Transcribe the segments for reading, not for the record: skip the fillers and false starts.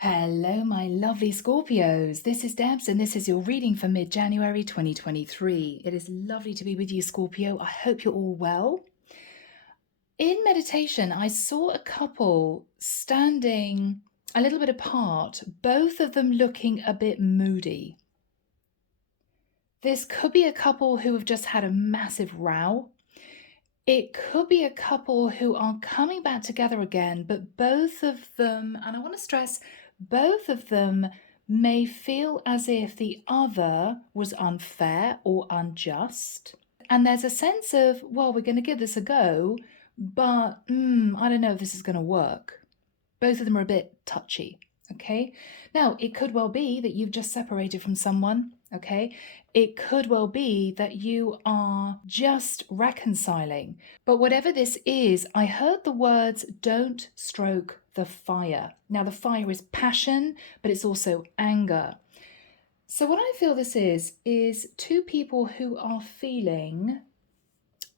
Hello, my lovely Scorpios. This is Debs, and this is your reading for mid-January 2023. It is lovely to be with you, Scorpio. I hope you're all well. In meditation, I saw a couple standing a little bit apart, both of them looking a bit moody. This could be a couple who have just had a massive row. It could be a couple who are coming back together again, but both of them, and I want to stress, both of them may feel as if the other was unfair or unjust. And there's a sense of, well, we're going to give this a go, but I don't know if this is going to work. Both of them are a bit touchy, okay? Now, it could well be that you've just separated from someone, okay? It could well be that you are just reconciling. But whatever this is, I heard the words, don't stroke the fire. Now, the fire is passion, but it's also anger. So what I feel this is two people who are feeling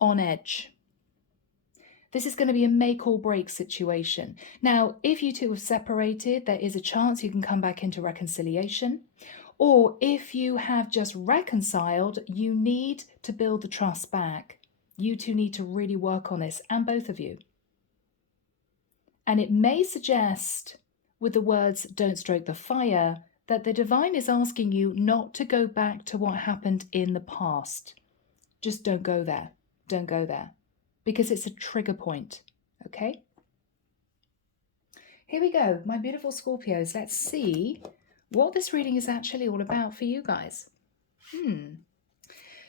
on edge. This is going to be a make or break situation. Now, if you two have separated, there is a chance you can come back into reconciliation. Or if you have just reconciled, you need to build the trust back. You two need to really work on this, and both of you. And it may suggest, with the words, don't stroke the fire, that the divine is asking you not to go back to what happened in the past. Just don't go there. Don't go there. Because it's a trigger point, okay? Here we go, my beautiful Scorpios. Let's see what this reading is actually all about for you guys.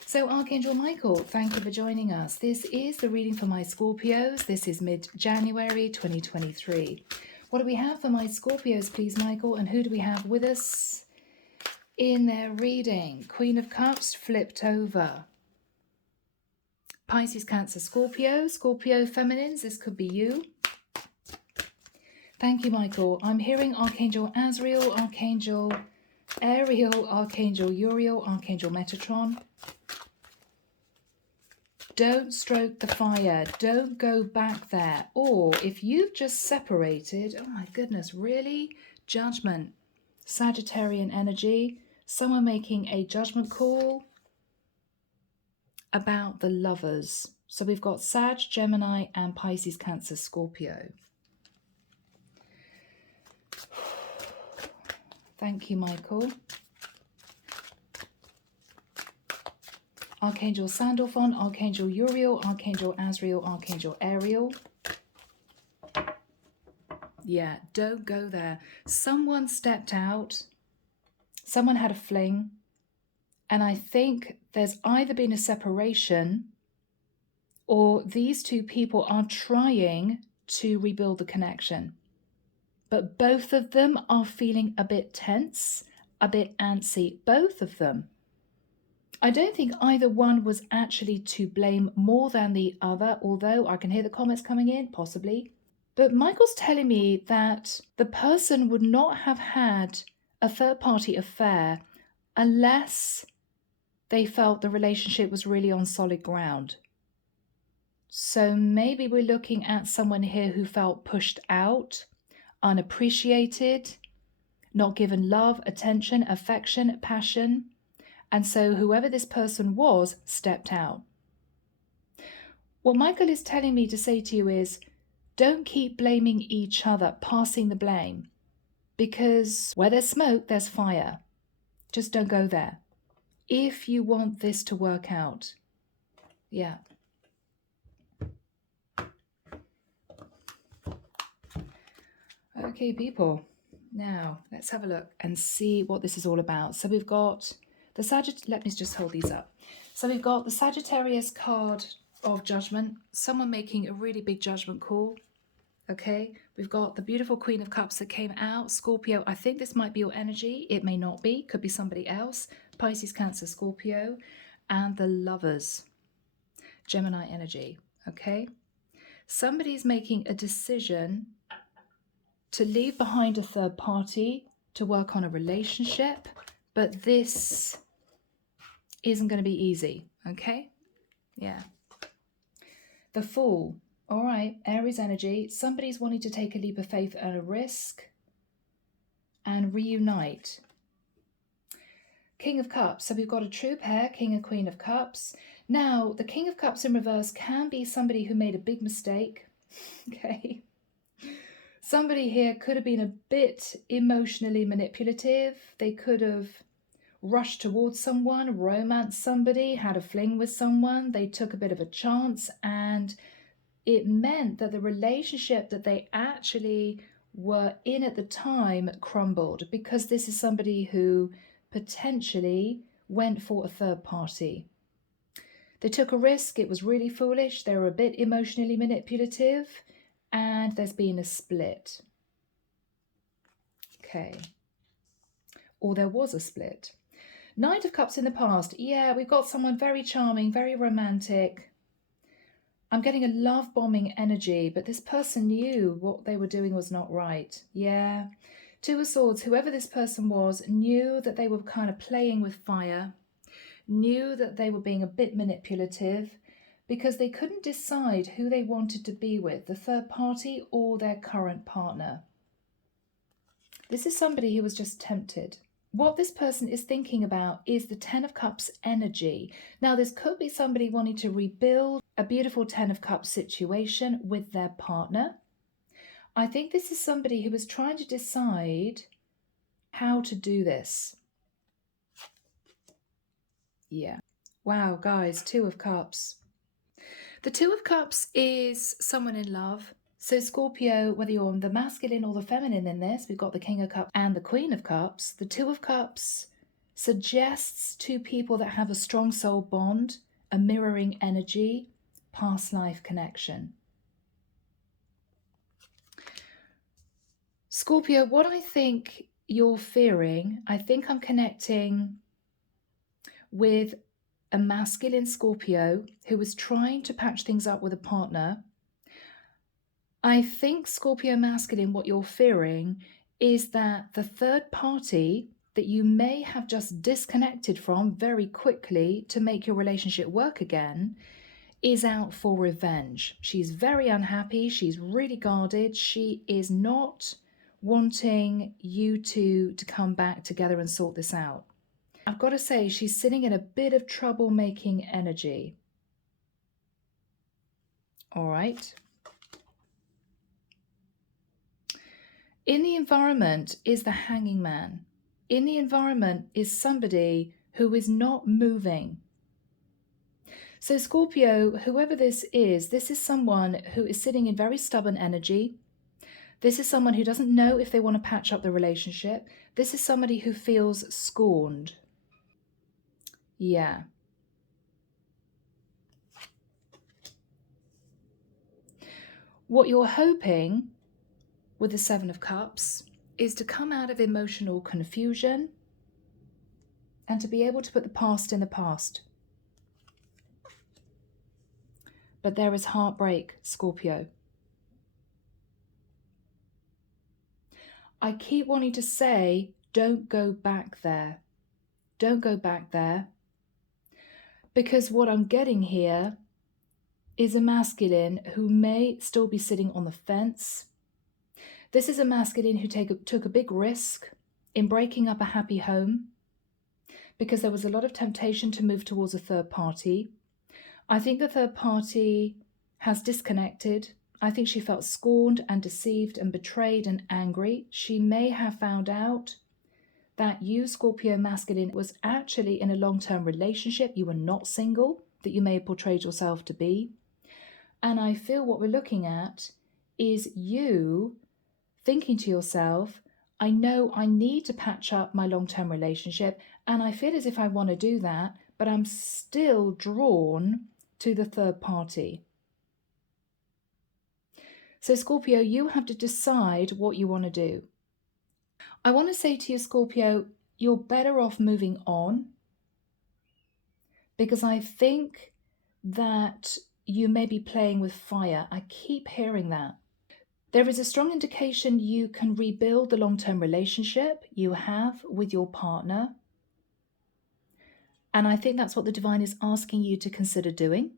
So Archangel Michael, thank you for joining us. This is the reading for my Scorpios. This is mid-January 2023. What do we have for my Scorpios, please, Michael? And who do we have with us in their reading? Queen of Cups flipped over. Pisces, Cancer, Scorpio. Scorpio feminines, this could be you. Thank you, Michael. I'm hearing Archangel Azrael, Archangel Ariel, Archangel Uriel, Archangel Metatron. Don't stroke the fire. Don't go back there. Or if you've just separated, oh my goodness, really? Judgment. Sagittarian energy. Someone making a judgment call about the lovers. So we've got Sag, Gemini, and Pisces, Cancer, Scorpio. Thank you, Michael. Archangel Sandalphon, Archangel Uriel, Archangel Azrael, Archangel Ariel. Yeah, don't go there. Someone stepped out. Someone had a fling. And I think there's either been a separation or these two people are trying to rebuild the connection. But both of them are feeling a bit tense, a bit antsy, both of them. I don't think either one was actually to blame more than the other, although I can hear the comments coming in, possibly. But Michael's telling me that the person would not have had a third-party affair unless they felt the relationship was really on solid ground. So maybe we're looking at someone here who felt pushed out, unappreciated, not given love, attention, affection, passion. And so whoever this person was stepped out. What Michael is telling me to say to you is, don't keep blaming each other, passing the blame. Because where there's smoke, there's fire. Just don't go there. If you want this to work out. Yeah. Okay, people. Now, let's have a look and see what this is all about. So we've got the let me just hold these up. So we've got the Sagittarius card of judgment. Someone making a really big judgment call. Okay, we've got the beautiful Queen of Cups that came out. Scorpio, I think this might be your energy. It may not be. Could be somebody else. Pisces, Cancer, Scorpio. And the Lovers. Gemini energy. Okay. Somebody's making a decision to leave behind a third party, to work on a relationship. But this isn't going to be easy. Okay. Yeah. The Fool. All right, Aries energy. Somebody's wanting to take a leap of faith and a risk. and reunite. King of Cups. So we've got a true pair, King and Queen of Cups. Now, the King of Cups in reverse can be somebody who made a big mistake. Okay. Somebody here could have been a bit emotionally manipulative. They could have rushed towards someone, romanced somebody, had a fling with someone. They took a bit of a chance, and it meant that the relationship that they actually were in at the time crumbled, because this is somebody who potentially went for a third party. They took a risk. It was really foolish. They were a bit emotionally manipulative, and there's been a split. Okay. Or there was a split. Knight of Cups in the past. Yeah, we've got someone very charming, very romantic. I'm getting a love bombing energy, but this person knew what they were doing was not right. Yeah. Two of Swords, whoever this person was, knew that they were kind of playing with fire, knew that they were being a bit manipulative, because they couldn't decide who they wanted to be with, the third party or their current partner. This is somebody who was just tempted. What this person is thinking about is the Ten of Cups energy. Now, this could be somebody wanting to rebuild a beautiful Ten of Cups situation with their partner. I think this is somebody who is trying to decide how to do this. Yeah. Wow, guys, Two of Cups. The Two of Cups is someone in love. So Scorpio, whether you're on the masculine or the feminine in this, we've got the King of Cups and the Queen of Cups. The Two of Cups suggests two people that have a strong soul bond, a mirroring energy, past life connection. Scorpio, what I think you're fearing, I think I'm connecting with a masculine Scorpio who is trying to patch things up with a partner. I think, Scorpio masculine, what you're fearing is that the third party that you may have just disconnected from very quickly to make your relationship work again is out for revenge. She's very unhappy. She's really guarded. She is not wanting you two to come back together and sort this out. I've got to say, she's sitting in a bit of troublemaking energy. All right. In the environment is the Hanging Man. In the environment is somebody who is not moving. So Scorpio, whoever this is someone who is sitting in very stubborn energy. This is someone who doesn't know if they want to patch up the relationship. This is somebody who feels scorned. Yeah. What you're hoping with the Seven of Cups is to come out of emotional confusion and to be able to put the past in the past. But there is heartbreak, Scorpio. I keep wanting to say, don't go back there. Don't go back there. Because what I'm getting here is a masculine who may still be sitting on the fence. This is a masculine who took a big risk in breaking up a happy home because there was a lot of temptation to move towards a third party. I think the third party has disconnected. I think she felt scorned and deceived and betrayed and angry. She may have found out that you, Scorpio masculine, was actually in a long-term relationship. You were not single, that you may have portrayed yourself to be. And I feel what we're looking at is you thinking to yourself, I know I need to patch up my long-term relationship, and I feel as if I want to do that, but I'm still drawn to the third party. So Scorpio, you have to decide what you want to do. I want to say to you, Scorpio, you're better off moving on, because I think that you may be playing with fire. I keep hearing that. There is a strong indication you can rebuild the long-term relationship you have with your partner. And I think that's what the divine is asking you to consider doing.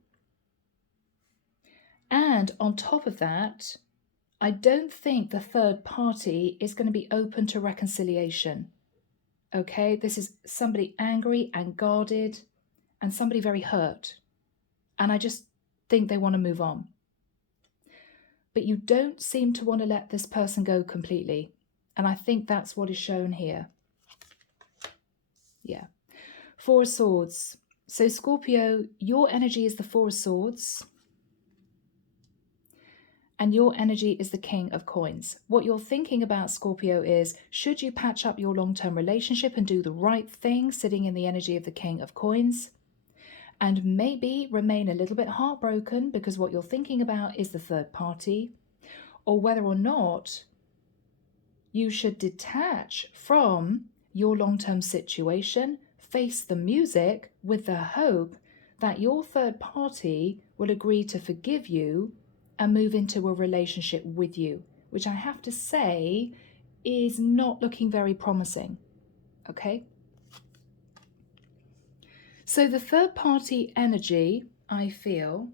And on top of that, I don't think the third party is going to be open to reconciliation. Okay, this is somebody angry and guarded and somebody very hurt. And I just think they want to move on. But you don't seem to want to let this person go completely. And I think that's what is shown here. Yeah. Four of Swords. So Scorpio, your energy is the Four of Swords. And your energy is the King of Coins. What you're thinking about, Scorpio, is should you patch up your long-term relationship and do the right thing, sitting in the energy of the King of Coins, and maybe remain a little bit heartbroken because what you're thinking about is the third party, or whether or not you should detach from your long-term situation, face the music with the hope that your third party will agree to forgive you and move into a relationship with you, which I have to say is not looking very promising. Okay? So the third party energy, I feel,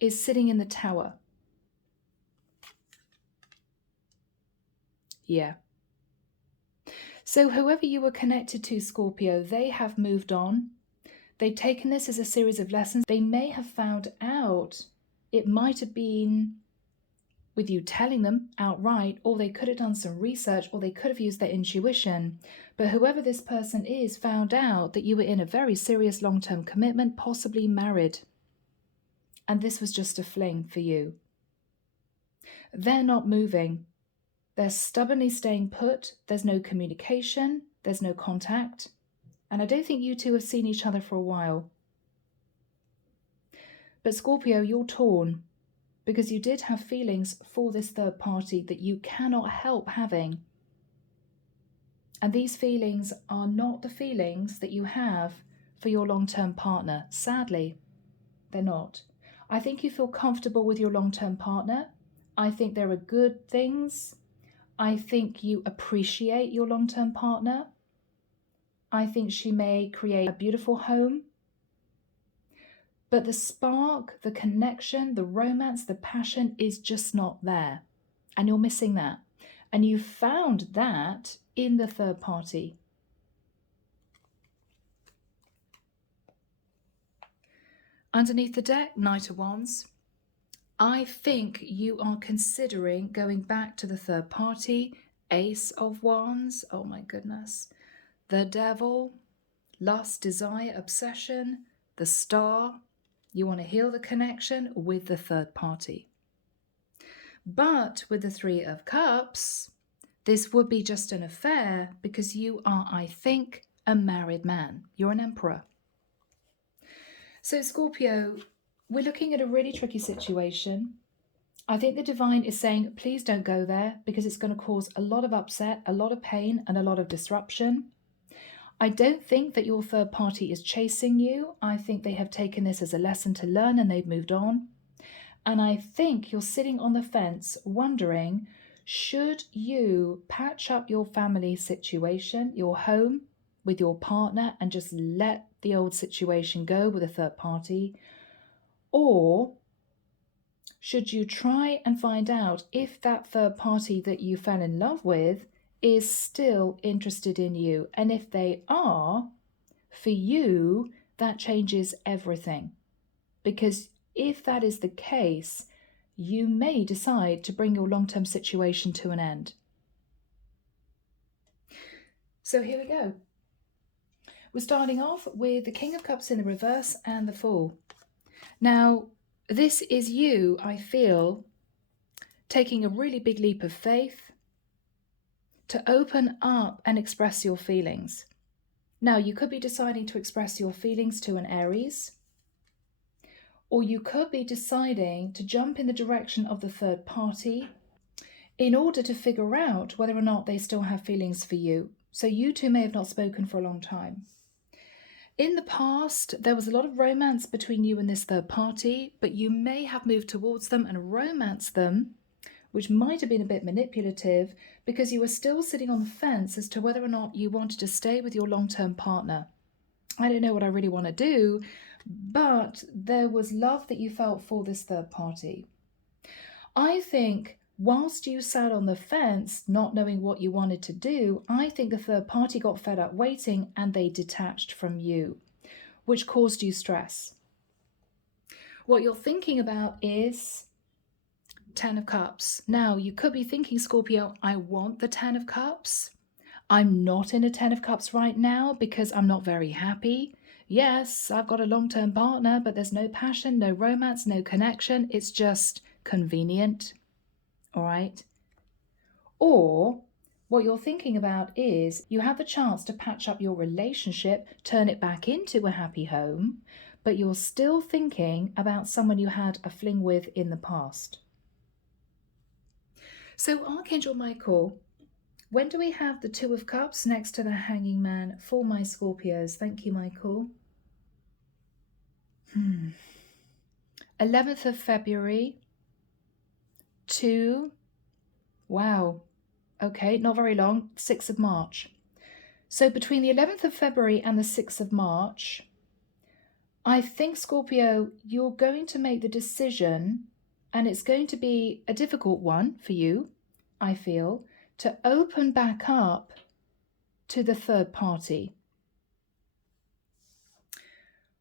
is sitting in the Tower. Yeah. So whoever you were connected to, Scorpio, they have moved on. They've taken this as a series of lessons. They may have found out it might have been with you telling them outright, or they could have done some research, or they could have used their intuition. But whoever this person is found out that you were in a very serious long-term commitment, possibly married. And this was just a fling for you. They're not moving. They're stubbornly staying put. There's no communication. There's no contact. And I don't think you two have seen each other for a while. But Scorpio, you're torn because you did have feelings for this third party that you cannot help having. And these feelings are not the feelings that you have for your long-term partner. Sadly, they're not. I think you feel comfortable with your long-term partner. I think there are good things. I think you appreciate your long-term partner. I think she may create a beautiful home. But the spark, the connection, the romance, the passion is just not there. And you're missing that. And you found that in the third party. Underneath the deck, Knight of Wands. I think you are considering going back to the third party. Ace of Wands. Oh my goodness. The Devil. Lust, desire, obsession. The Star. You want to heal the connection with the third party. But with the Three of Cups, this would be just an affair because you are, I think, a married man. You're an emperor. So Scorpio, we're looking at a really tricky situation. I think the divine is saying, please don't go there because it's going to cause a lot of upset, a lot of pain, and a lot of disruption. I don't think that your third party is chasing you. I think they have taken this as a lesson to learn and they've moved on. And I think you're sitting on the fence wondering, should you patch up your family situation, your home with your partner and just let the old situation go with a third party? Or should you try and find out if that third party that you fell in love with is still interested in you? And if they are, for you, that changes everything. Because if that is the case, you may decide to bring your long-term situation to an end. So here we go. We're starting off with the King of Cups in the reverse and the Fool. Now, this is you, I feel, taking a really big leap of faith to open up and express your feelings. Now, you could be deciding to express your feelings to an Aries, or you could be deciding to jump in the direction of the third party in order to figure out whether or not they still have feelings for you. So you two may have not spoken for a long time. In the past, there was a lot of romance between you and this third party, but you may have moved towards them and romanced them, which might have been a bit manipulative because you were still sitting on the fence as to whether or not you wanted to stay with your long-term partner. I don't know what I really want to do, but there was love that you felt for this third party. I think whilst you sat on the fence, not knowing what you wanted to do, I think the third party got fed up waiting and they detached from you, which caused you stress. What you're thinking about is 10 of Cups. Now, you could be thinking, Scorpio, I want the 10 of Cups. I'm not in a 10 of Cups right now because I'm not very happy. Yes, I've got a long-term partner, but there's no passion, no romance, no connection. It's just convenient. All right. Or what you're thinking about is you have the chance to patch up your relationship, turn it back into a happy home, but you're still thinking about someone you had a fling with in the past. So Archangel Michael, when do we have the Two of Cups next to the Hanging Man for my Scorpios? Thank you, Michael. 11th of February to, wow, okay, not very long, 6th of March. So between the 11th of February and the 6th of March, I think, Scorpio, you're going to make the decision, and it's going to be a difficult one for you, I feel, to open back up to the third party.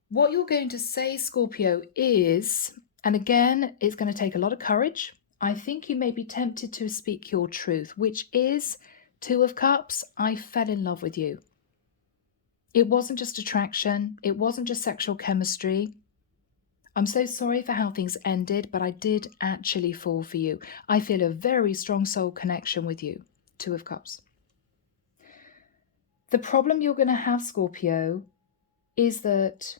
What you're going to say, Scorpio, is, and again, it's going to take a lot of courage. I think you may be tempted to speak your truth, which is, Two of Cups, I fell in love with you. It wasn't just attraction. It wasn't just sexual chemistry. I'm so sorry for how things ended, but I did actually fall for you. I feel a very strong soul connection with you. Two of Cups. The problem you're going to have, Scorpio, is that,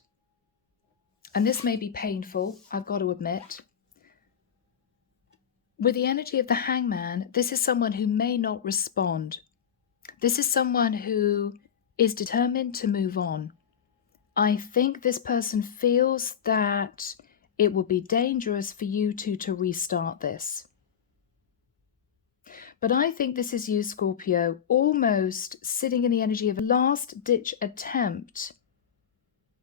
and this may be painful, I've got to admit, with the energy of the Hangman, this is someone who may not respond. This is someone who is determined to move on. I think this person feels that it will be dangerous for you two to restart this. But I think this is you, Scorpio, almost sitting in the energy of a last-ditch attempt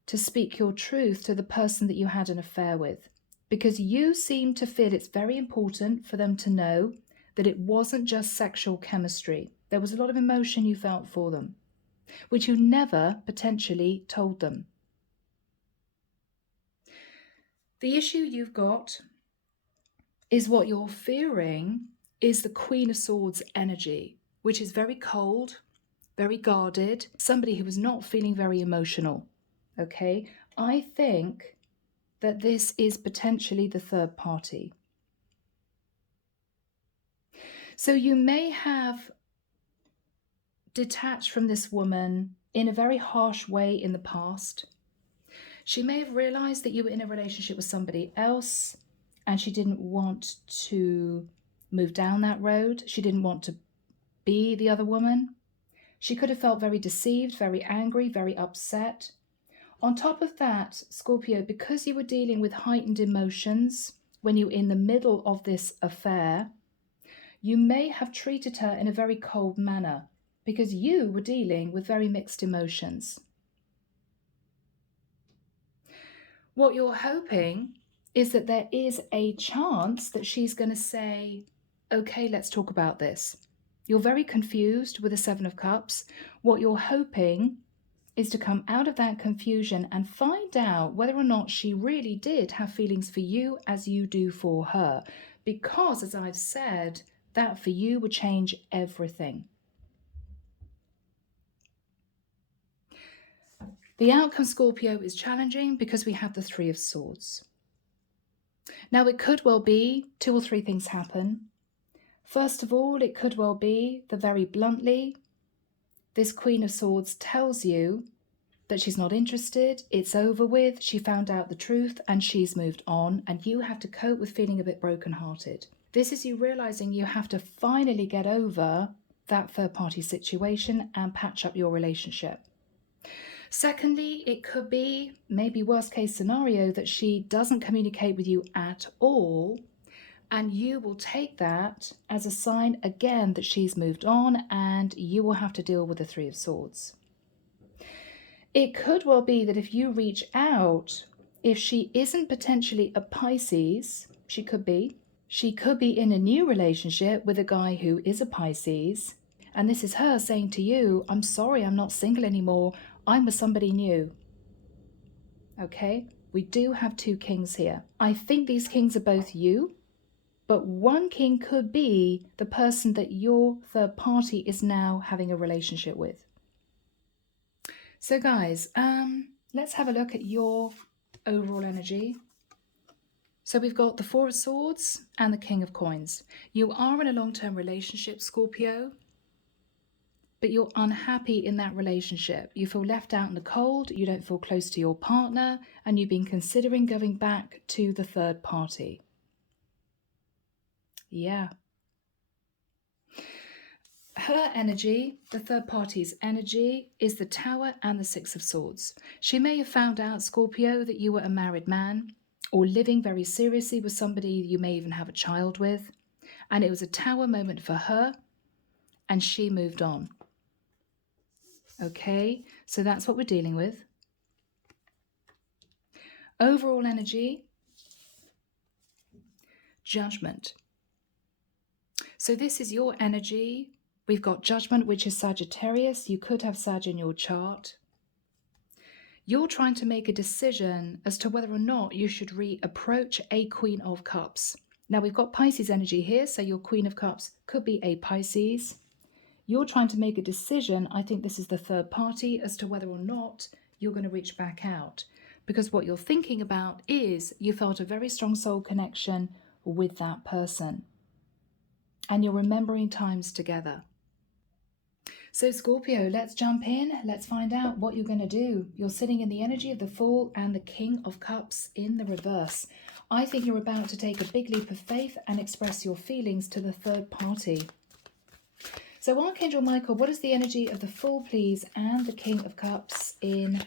to speak your truth to the person that you had an affair with. Because you seem to feel it's very important for them to know that it wasn't just sexual chemistry. There was a lot of emotion you felt for them, which you never potentially told them. The issue you've got is what you're fearing is the Queen of Swords energy, which is very cold, very guarded, somebody who is not feeling very emotional. Okay, I think that this is potentially the third party. So you may have detached from this woman in a very harsh way in the past. She may have realized that you were in a relationship with somebody else and she didn't want to move down that road. She didn't want to be the other woman. She could have felt very deceived, very angry, very upset. On top of that, Scorpio, because you were dealing with heightened emotions when you were in the middle of this affair, you may have treated her in a very cold manner because you were dealing with very mixed emotions. What you're hoping is that there is a chance that she's going to say, okay, let's talk about this. You're very confused with the Seven of Cups. What you're hoping is to come out of that confusion and find out whether or not she really did have feelings for you as you do for her. Because, as I've said, that for you would change everything. The outcome, Scorpio, is challenging because we have the Three of Swords. Now, it could well be 2 or 3 things happen. First of all, it could well be that very bluntly, this Queen of Swords tells you that she's not interested, it's over with, she found out the truth and she's moved on, and you have to cope with feeling a bit brokenhearted. This is you realizing you have to finally get over that third-party situation and patch up your relationship. Secondly, it could be, maybe worst case scenario, that she doesn't communicate with you at all, and you will take that as a sign again that she's moved on and you will have to deal with the Three of Swords. It could well be that if you reach out, if she isn't potentially a Pisces, she could be, She could be in a new relationship with a guy who is a Pisces. And this is her saying to you, I'm sorry, I'm not single anymore. I'm with somebody new. Okay, we do have two kings here. I think these kings are both you, but one king could be the person that your third party is now having a relationship with. So guys, let's have a look at your overall energy. So we've got the Four of Swords and the King of Coins. You are in a long-term relationship, Scorpio, but you're unhappy in that relationship. You feel left out in the cold, you don't feel close to your partner, and you've been considering going back to the third party. Yeah. Her energy, the third party's energy, is the Tower and the Six of Swords. She may have found out, Scorpio, that you were a married man or living very seriously with somebody you may even have a child with. And it was a Tower moment for her, and she moved on. Okay, so that's what we're dealing with. Overall energy, Judgment. So this is your energy. We've got Judgment, which is Sagittarius. You could have Sag in your chart. You're trying to make a decision as to whether or not you should reapproach a Queen of Cups. Now we've got Pisces energy here, so your Queen of Cups could be a Pisces. You're trying to make a decision, I think this is the third party, as to whether or not you're going to reach back out. Because what you're thinking about is you felt a very strong soul connection with that person. And you're remembering times together. So Scorpio, let's jump in. Let's find out what you're going to do. You're sitting in the energy of the Fool and the King of Cups in the reverse. I think you're about to take a big leap of faith and express your feelings to the third party. So Archangel Michael, what is the energy of the Fool, please, and the King of Cups in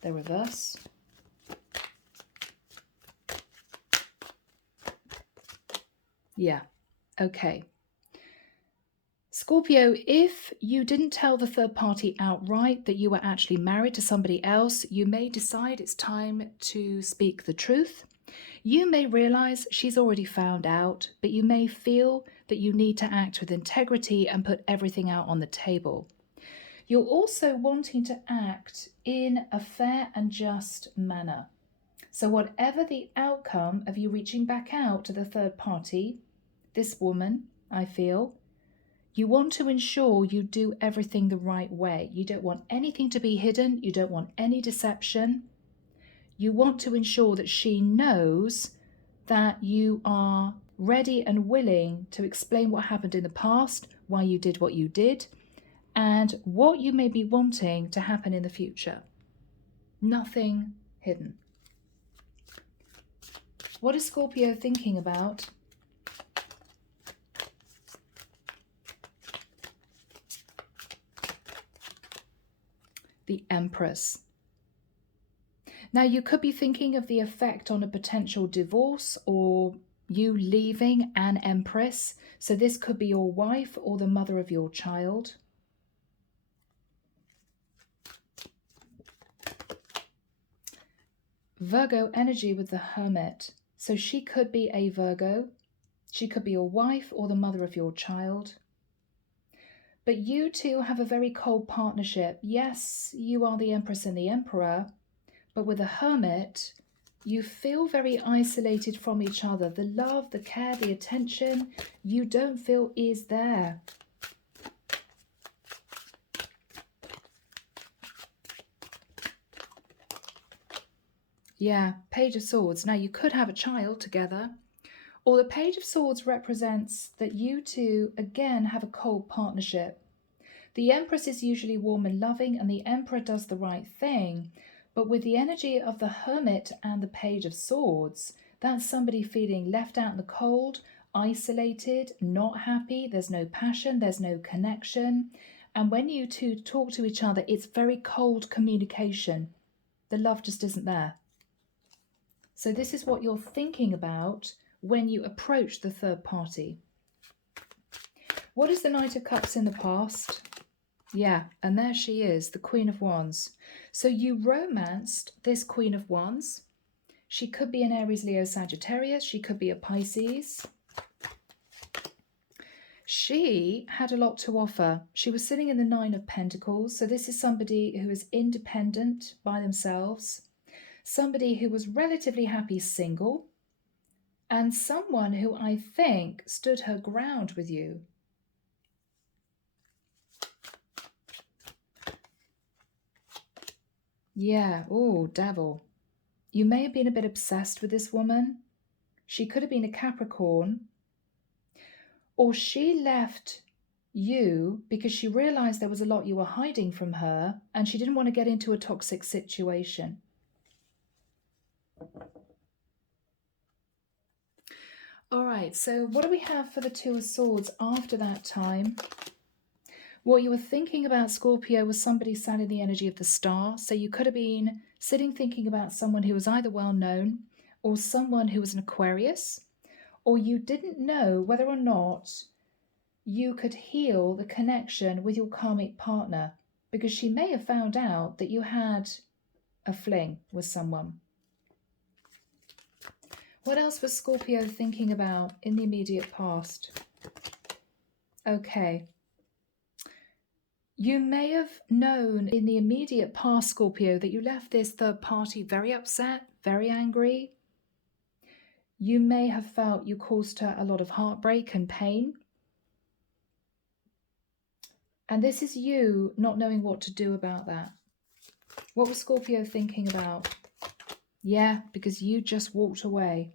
the reverse? Yeah, okay. Scorpio, if you didn't tell the third party outright that you were actually married to somebody else, you may decide it's time to speak the truth. You may realize she's already found out, but you may feel that you need to act with integrity and put everything out on the table. You're also wanting to act in a fair and just manner. So whatever the outcome of you reaching back out to the third party, this woman, I feel, you want to ensure you do everything the right way. You don't want anything to be hidden. You don't want any deception. You want to ensure that she knows that you are ready and willing to explain what happened in the past, why you did what you did, and what you may be wanting to happen in the future. Nothing hidden. What is Scorpio thinking about? The Empress. Now, you could be thinking of the effect on a potential divorce or you leaving an Empress. So this could be your wife or the mother of your child. Virgo energy with the Hermit. So she could be a Virgo. She could be your wife or the mother of your child. But you two have a very cold partnership. Yes, you are the Empress and the Emperor, but with a Hermit, you feel very isolated from each other. The love, the care, the attention, you don't feel is there. Yeah, Page of Swords. Now, you could have a child together, or the Page of Swords represents that you two, again, have a cold partnership. The Empress is usually warm and loving, and the Emperor does the right thing. But with the energy of the Hermit and the Page of Swords, that's somebody feeling left out in the cold, isolated, not happy. There's no passion, there's no connection. And when you two talk to each other, it's very cold communication. The love just isn't there. So this is what you're thinking about when you approach the third party. What is the Knight of Cups in the past? Yeah, and there she is, the Queen of Wands. So you romanced this Queen of Wands. She could be an Aries, Leo, Sagittarius. She could be a Pisces. She had a lot to offer. She was sitting in the Nine of Pentacles. So this is somebody who is independent by themselves, somebody who was relatively happy single, and someone who I think stood her ground with you. Yeah, oh, devil. You may have been a bit obsessed with this woman. She could have been a Capricorn. Or she left you because she realized there was a lot you were hiding from her and she didn't want to get into a toxic situation. All right, so what do we have for the Two of Swords after that time? What you were thinking about, Scorpio, was somebody sat in the energy of the star. So you could have been sitting thinking about someone who was either well known or someone who was an Aquarius, or you didn't know whether or not you could heal the connection with your karmic partner because she may have found out that you had a fling with someone. What else was Scorpio thinking about in the immediate past? Okay. You may have known in the immediate past, Scorpio, that you left this third party very upset, very angry. You may have felt you caused her a lot of heartbreak and pain. And this is you not knowing what to do about that. What was Scorpio thinking about? Yeah, because you just walked away.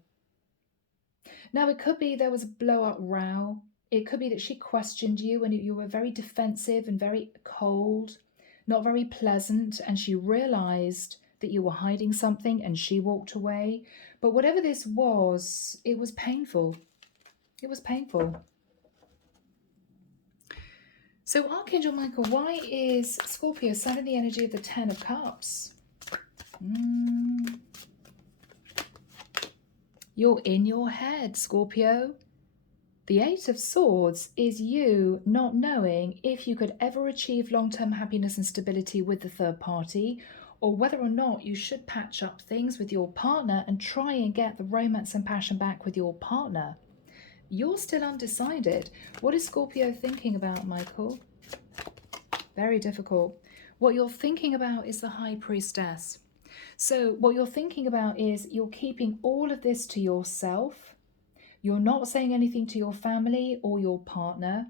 Now, it could be there was a blow-up row. It could be that she questioned you and you were very defensive and very cold, not very pleasant, and she realized that you were hiding something and she walked away. But whatever this was, it was painful. It was painful. So Archangel Michael, why is Scorpio sat in the energy of the Ten of Cups? You're in your head, Scorpio. The Eight of Swords is you not knowing if you could ever achieve long-term happiness and stability with the third party, or whether or not you should patch up things with your partner and try and get the romance and passion back with your partner. You're still undecided. What is Scorpio thinking about, Michael? Very difficult. What you're thinking about is the High Priestess. So what you're thinking about is you're keeping all of this to yourself. You're not saying anything to your family or your partner.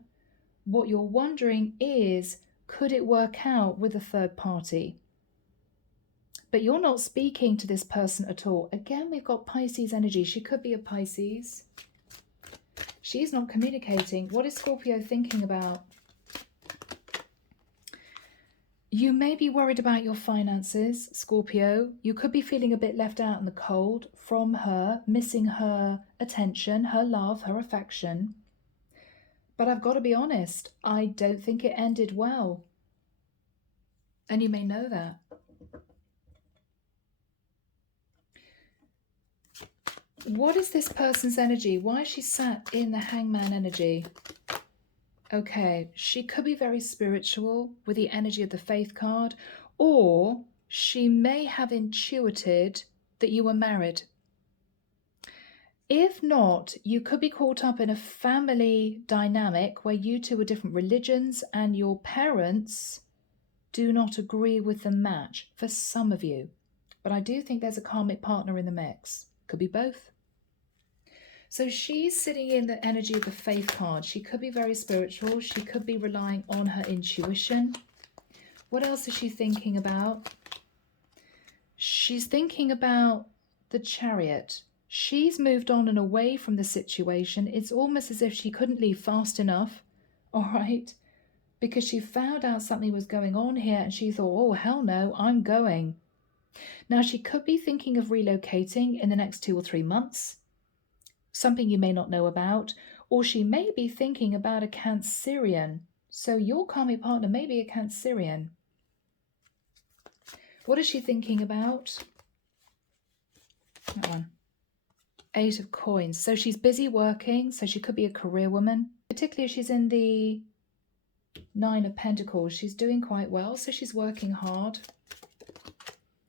What you're wondering is, could it work out with a third party? But you're not speaking to this person at all. Again, we've got Pisces energy. She could be a Pisces. She's not communicating. What is Scorpio thinking about? You may be worried about your finances, Scorpio. You could be feeling a bit left out in the cold from her, missing her attention, her love, her affection. But I've got to be honest, I don't think it ended well. And you may know that. What is this person's energy? Why is she sat in the Hangman energy? Okay, she could be very spiritual with the energy of the Faith card, or she may have intuited that you were married. If not, you could be caught up in a family dynamic where you two are different religions and your parents do not agree with the match for some of you. But I do think there's a karmic partner in the mix. Could be both. So she's sitting in the energy of the Faith card. She could be very spiritual. She could be relying on her intuition. What else is she thinking about? She's thinking about the Chariot. She's moved on and away from the situation. It's almost as if she couldn't leave fast enough, all right? Because she found out something was going on here and she thought, oh, hell no, I'm going. Now, she could be thinking of relocating in the next 2 or 3 months. Something you may not know about, or she may be thinking about a Cancerian. So your karmic partner may be a Cancerian. What is she thinking about? That one. 8 of Coins. So she's busy working, so she could be a career woman, particularly if she's in the 9 of Pentacles. She's doing quite well, so she's working hard.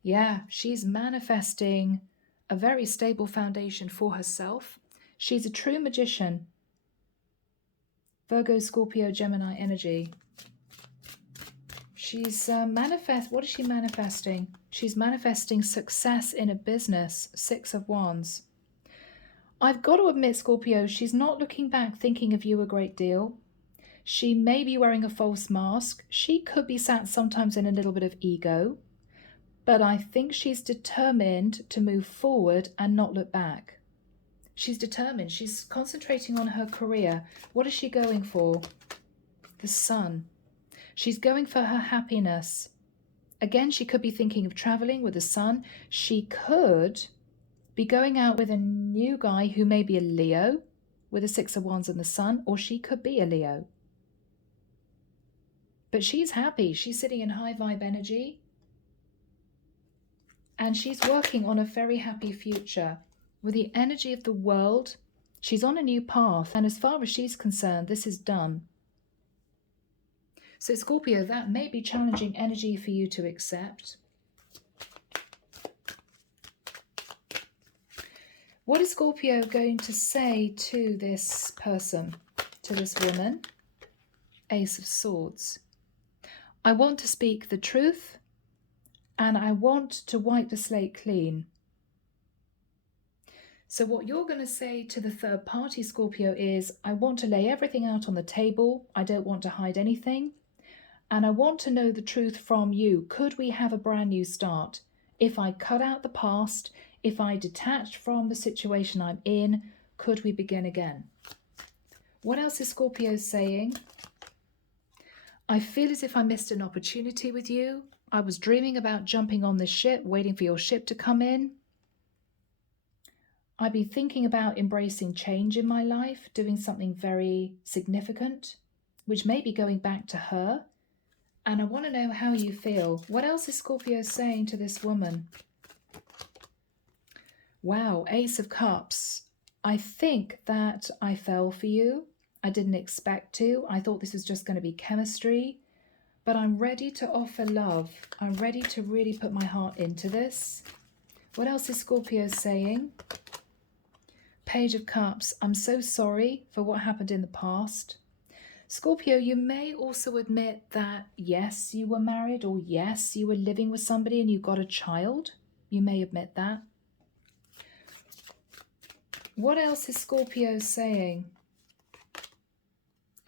Yeah, she's manifesting a very stable foundation for herself. She's a true magician. Virgo, Scorpio, Gemini energy. She's what is she manifesting? She's manifesting success in a business. 6 of Wands. I've got to admit, Scorpio, she's not looking back thinking of you a great deal. She may be wearing a false mask. She could be sat sometimes in a little bit of ego. But I think she's determined to move forward and not look back. She's determined. She's concentrating on her career. What is she going for? The Sun. She's going for her happiness. Again, she could be thinking of traveling with the Sun. She could be going out with a new guy who may be a Leo with a 6 of Wands and the Sun, or she could be a Leo. But she's happy. She's sitting in high vibe energy. And she's working on a very happy future. With the energy of the world, she's on a new path. And as far as she's concerned, this is done. So Scorpio, that may be challenging energy for you to accept. What is Scorpio going to say to this person, to this woman? Ace of Swords. I want to speak the truth, and I want to wipe the slate clean. So what you're going to say to the third party, Scorpio, is, I want to lay everything out on the table. I don't want to hide anything. And I want to know the truth from you. Could we have a brand new start? If I cut out the past, if I detach from the situation I'm in, could we begin again? What else is Scorpio saying? I feel as if I missed an opportunity with you. I was dreaming about jumping on this ship, waiting for your ship to come in. I'd be thinking about embracing change in my life, doing something very significant, which may be going back to her. And I want to know how you feel. What else is Scorpio saying to this woman? Wow, Ace of Cups. I think that I fell for you. I didn't expect to. I thought this was just going to be chemistry. But I'm ready to offer love. I'm ready to really put my heart into this. What else is Scorpio saying? Page of Cups. I'm so sorry for what happened in the past. Scorpio, you may also admit that, yes, you were married, or yes, you were living with somebody and you got a child. You may admit that. What else is Scorpio saying?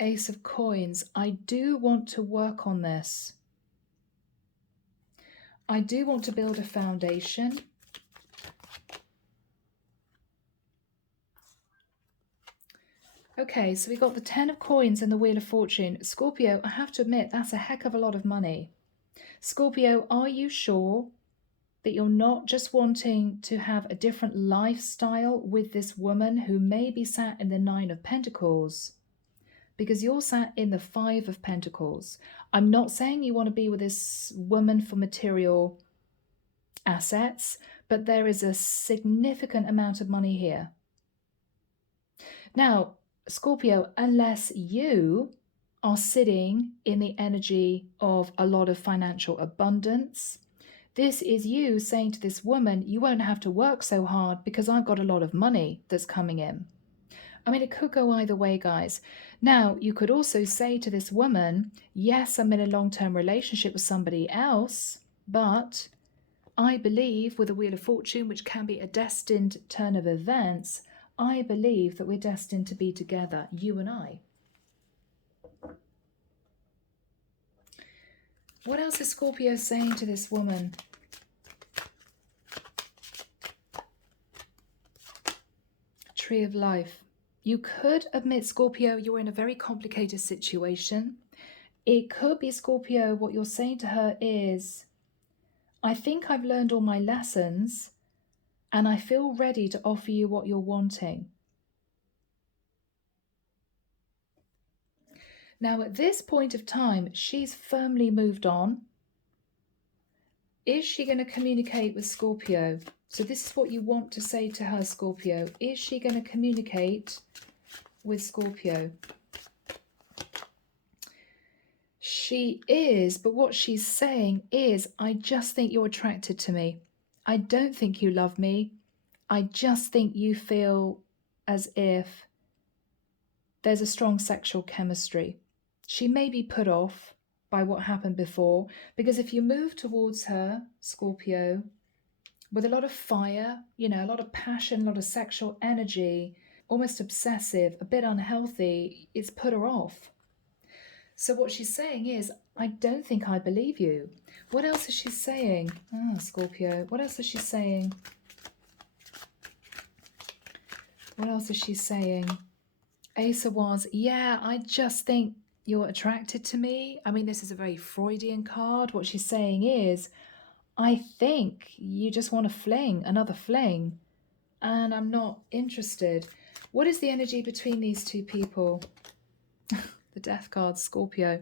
Ace of Coins. I do want to work on this. I do want to build a foundation. Okay, so we got the 10 of Coins and the Wheel of Fortune. Scorpio, I have to admit, that's a heck of a lot of money. Scorpio, are you sure that you're not just wanting to have a different lifestyle with this woman who may be sat in the 9 of Pentacles? Because you're sat in the 5 of Pentacles. I'm not saying you want to be with this woman for material assets, but there is a significant amount of money here. Now, Scorpio, unless you are sitting in the energy of a lot of financial abundance, this is you saying to this woman, you won't have to work so hard because I've got a lot of money that's coming in. I mean, it could go either way, guys. Now, you could also say to this woman, yes, I'm in a long-term relationship with somebody else, but I believe with a Wheel of Fortune, which can be a destined turn of events, I believe that we're destined to be together, you and I. What else is Scorpio saying to this woman? Tree of Life. You could admit, Scorpio, you're in a very complicated situation. It could be, Scorpio, what you're saying to her is, I think I've learned all my lessons and I feel ready to offer you what you're wanting. Now, at this point of time, she's firmly moved on. Is she going to communicate with Scorpio? So this is what you want to say to her, Scorpio. Is she going to communicate with Scorpio? She is, but what she's saying is, I just think you're attracted to me. I don't think you love me. I just think you feel as if there's a strong sexual chemistry. She may be put off by what happened before, because if you move towards her, Scorpio, with a lot of fire, you know, a lot of passion, a lot of sexual energy, almost obsessive, a bit unhealthy, it's put her off. So what she's saying is, I don't think I believe you. What else is she saying? Scorpio, what else is she saying? What else is she saying? Ace of Wands, yeah, I just think you're attracted to me. I mean, this is a very Freudian card. What she's saying is, I think you just want to fling, another fling, and I'm not interested. What is the energy between these two people? The Death card, Scorpio.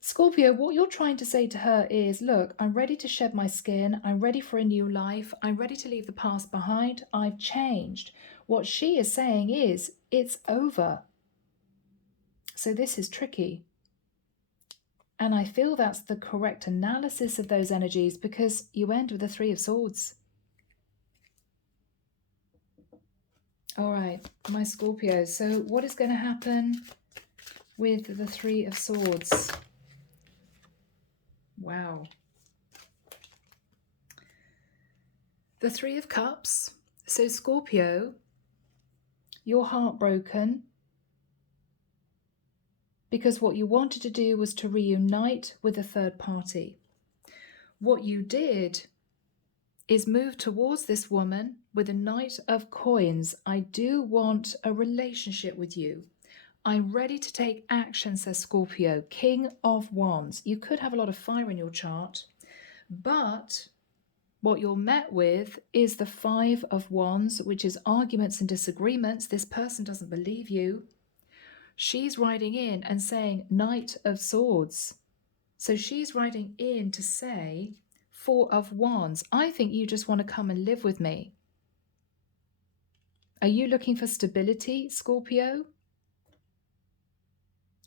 Scorpio, what you're trying to say to her is, look, I'm ready to shed my skin. I'm ready for a new life. I'm ready to leave the past behind. I've changed. What she is saying is, it's over. So this is tricky. And I feel that's the correct analysis of those energies, because you end with the Three of Swords. All right, my Scorpio. So what is going to happen with the Three of Swords? Wow. The Three of Cups. So Scorpio, you're heartbroken because what you wanted to do was to reunite with a third party. What you did is move towards this woman with a Knight of Coins. I do want a relationship with you. I'm ready to take action, says Scorpio. King of Wands. You could have a lot of fire in your chart, but what you're met with is the Five of Wands, which is arguments and disagreements. This person doesn't believe you. She's writing in and saying Knight of Swords. So she's writing in to say Four of Wands. I think you just want to come and live with me. Are you looking for stability, Scorpio?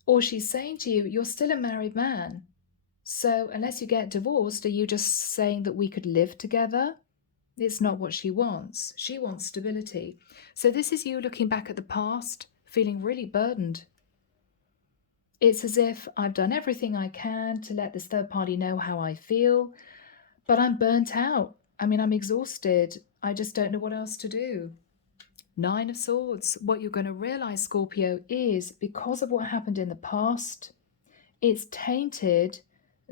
Or she's saying to you, you're still a married man. So unless you get divorced, are you just saying that we could live together? It's not what she wants. She wants stability. So this is you looking back at the past, feeling really burdened. It's as if I've done everything I can to let this third party know how I feel, but I'm burnt out. I mean, I'm exhausted. I just don't know what else to do. Nine of Swords. What you're going to realize, Scorpio, is because of what happened in the past, it's tainted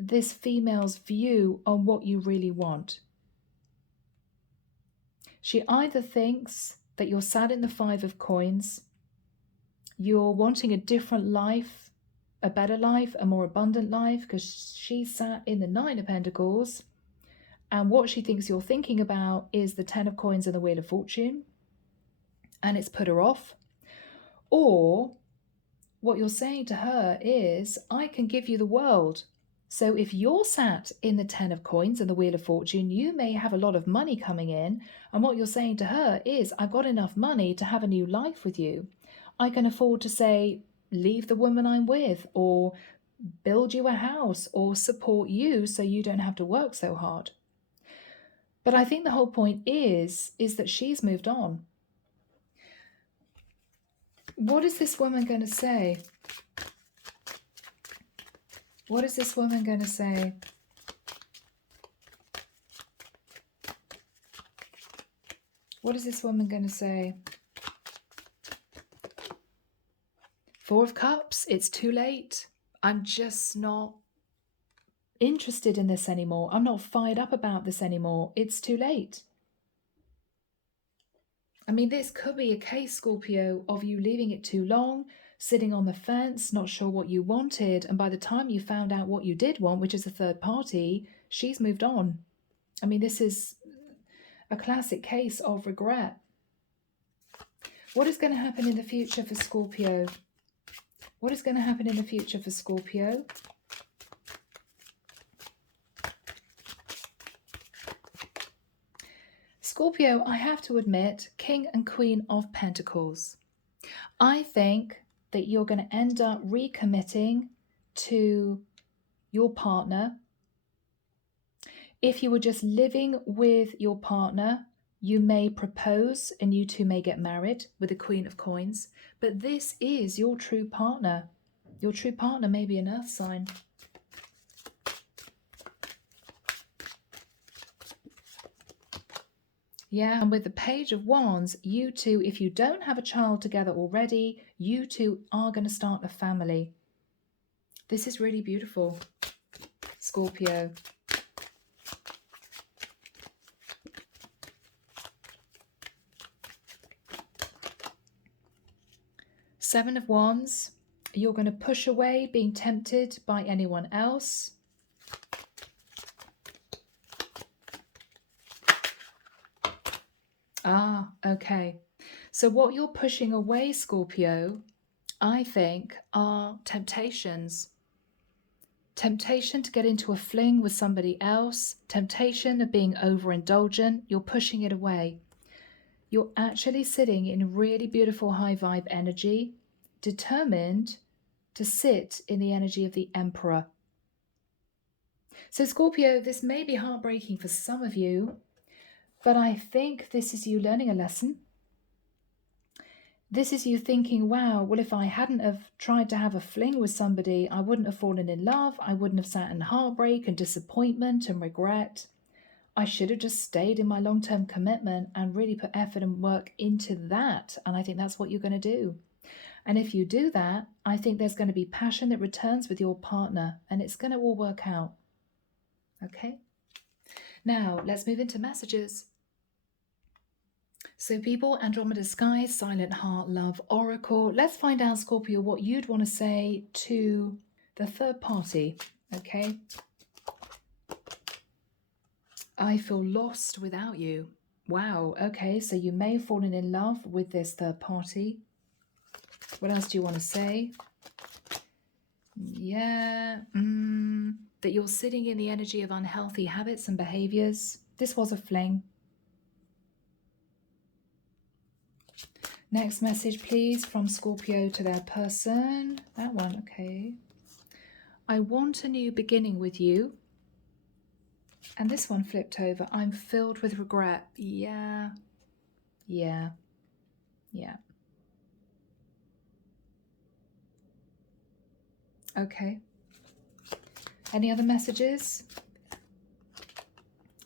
this female's view on what you really want. She either thinks that you're sat in the Five of Coins, you're wanting a different life, a better life, a more abundant life, because she sat in the Nine of Pentacles, and what she thinks you're thinking about is the Ten of Coins and the Wheel of Fortune, and it's put her off. Or what you're saying to her is, I can give you the world. So if you're sat in the Ten of Coins and the Wheel of Fortune, you may have a lot of money coming in, and what you're saying to her is, I've got enough money to have a new life with you. I can afford to say, leave the woman I'm with, or build you a house, or support you so you don't have to work so hard. But I think the whole point is that she's moved on. What is this woman going to say? What is this woman going to say? What is this woman going to say? Four of Cups. It's too late. I'm just not interested in this anymore. I'm not fired up about this anymore. It's too late. I mean, this could be a case, Scorpio, of you leaving it too long, sitting on the fence, not sure what you wanted, and by the time you found out what you did want, which is a third party, she's moved on. I mean, this is a classic case of regret. What is going to happen in the future for Scorpio? What is going to happen in the future for Scorpio? Scorpio, I have to admit, King and Queen of Pentacles. I think that you're going to end up recommitting to your partner. If you were just living with your partner, You may propose and you two may get married with the Queen of Coins, but this is your true partner. Your true partner may be an earth sign. Yeah, and with the Page of Wands, you two, if you don't have a child together already, you two are going to start a family. This is really beautiful, Scorpio. Seven of Wands, you're going to push away being tempted by anyone else. Ah, okay. So what you're pushing away, Scorpio, I think, are temptations. Temptation to get into a fling with somebody else, temptation of being overindulgent, you're pushing it away. You're actually sitting in really beautiful high vibe energy, determined to sit in the energy of the Emperor. So Scorpio, this may be heartbreaking for some of you, but I think this is you learning a lesson. This is you thinking, wow, well, if I hadn't have tried to have a fling with somebody, I wouldn't have fallen in love. I wouldn't have sat in heartbreak and disappointment and regret. I should have just stayed in my long-term commitment and really put effort and work into that. And I think that's what you're going to do. And if you do that, I think there's going to be passion that returns with your partner and it's going to all work out. Okay? Now, let's move into messages. So people, Andromeda Sky, Silent Heart, Love, Oracle. Let's find out, Scorpio, what you'd want to say to the third party, okay? I feel lost without you. Wow, okay, so you may have fallen in love with this third party. What else do you want to say? Yeah, that you're sitting in the energy of unhealthy habits and behaviors. This was a fling. Next message, please, from Scorpio to their person. That one, okay. I want a new beginning with you. And this one flipped over. I'm filled with regret. Yeah. Okay. Any other messages?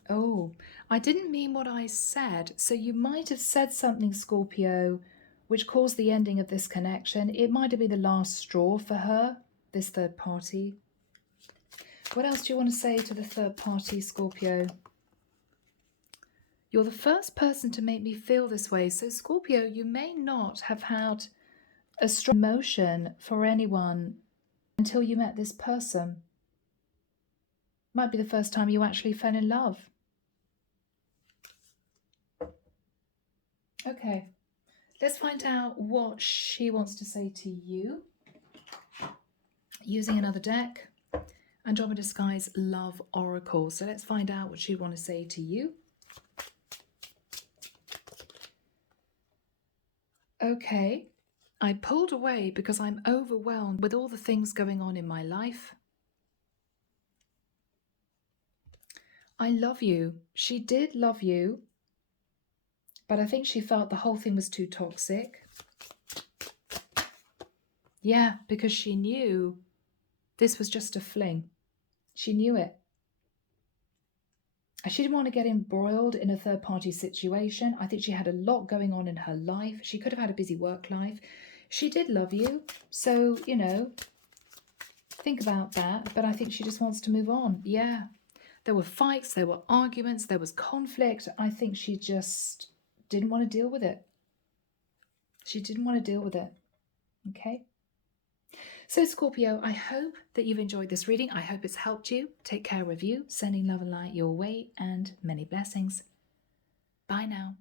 Oh, I didn't mean what I said. So you might have said something, Scorpio, which caused the ending of this connection. It might have been the last straw for her, this third party. What else do you want to say to the third party, Scorpio? You're the first person to make me feel this way. So Scorpio, you may not have had a strong emotion for anyone until you met this person. Might be the first time you actually fell in love. Okay, let's find out what she wants to say to you. Using another deck, Andromeda Sky's Love Oracle. So let's find out what she'd want to say to you. Okay, I pulled away because I'm overwhelmed with all the things going on in my life. I love you. She did love you, but I think she felt the whole thing was too toxic. Yeah, because she knew this was just a fling. She knew it. She didn't want to get embroiled in a third-party situation. I think she had a lot going on in her life. She could have had a busy work life. She did love you, so, you know, think about that. But I think she just wants to move on. Yeah, there were fights, there were arguments, there was conflict. I think she just didn't want to deal with it. She didn't want to deal with it. Okay? So Scorpio, I hope that you've enjoyed this reading. I hope it's helped you. Take care of you, sending love and light your way, and many blessings. Bye now.